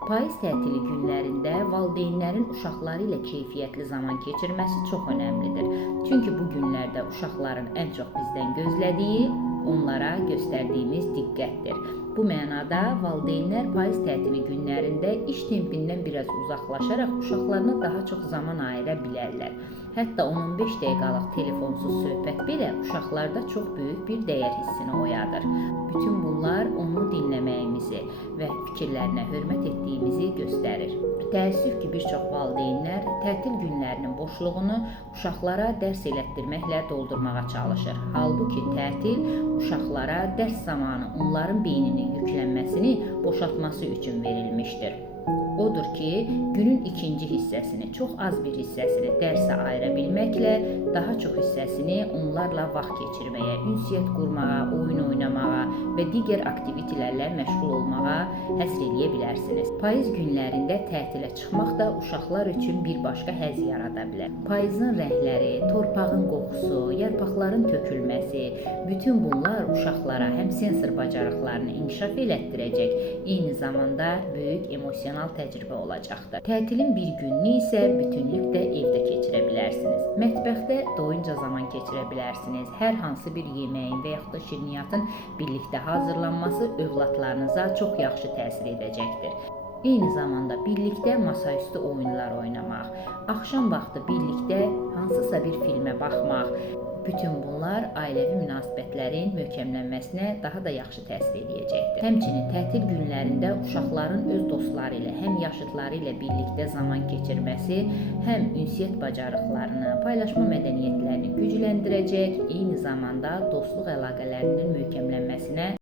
Payız tətili günlərində valideynlərin uşaqları ilə keyfiyyətli zaman keçirməsi çox önəmlidir. Çünki bu günlərdə uşaqların ən çox bizdən gözlədiyi onlara göstərdiyimiz diqqətdir. Bu mənada valideynlər payız tətili günlərində iş tempindən biraz uzaqlaşaraq uşaqlarına daha çox zaman ayıra bilərlər. Hətta 15 dəqiqəlik telefonsuz söhbət belə uşaqlarda çox böyük bir dəyər hissini oyadır. Bütün bunlar onu dinləməyimizi və fikirlərinə hörmət etdiyimizi göstərir. Təəssüf ki, bir çox valideynlər tətil günlərinin boşluğunu uşaqlara dərs elətdirməklə doldurmağa çalışır. Halbuki tətil uşaqlara dərs zamanı onların beyninin yüklənməsini boşaltması üçün verilmişdir. Odur ki, günün ikinci hissəsini, çox az bir hissəsini dərsə ayıra bilməklə daha çox hissəsini onlarla vaxt keçirməyə, ünsiyyət qurmağa, oyun oynamağa və digər aktivitelərlə məşğul olmağa həsr eləyə bilərsiniz. Payız günlərində tətilə çıxmaq da uşaqlar üçün bir başqa həzz yarada bilər. Payızın rəngləri, torpağın qoxusu, yarpaqların tökülməsi, bütün bunlar uşaqlara həm sensor bacarıqlarını inkişaf elətdirəcək, eyni zamanda böyük emosional təcrübə olacaqdır. Tətilin bir gününü isə bütünlüklə evdə keçirə bilərsiniz. Mətbəxdə doyunca zaman keçirə bilərsiniz. Hər hansı bir yeməyin və yaxud da şirniyyatın birlikdə hazırlanması övladlarınıza çox yaxşı təsir edəcəkdir. Eyni zamanda birlikdə masaüstü oyunlar oynamaq, axşam vaxtı birlikdə hansısa bir filmə baxmaq, bütün bunlar ailəvi münasibətlərin möhkəmlənməsinə daha da yaxşı təsir edəcəkdir. Həmçinin tətil günlərində uşaqların öz dostları ilə, həm yaşıdları ilə birlikdə zaman keçirməsi həm ünsiyyət bacarıqlarını, paylaşma mədəniyyətlərini gücləndirəcək, eyni zamanda dostluq əlaqələrinin möhkəmlənməsinə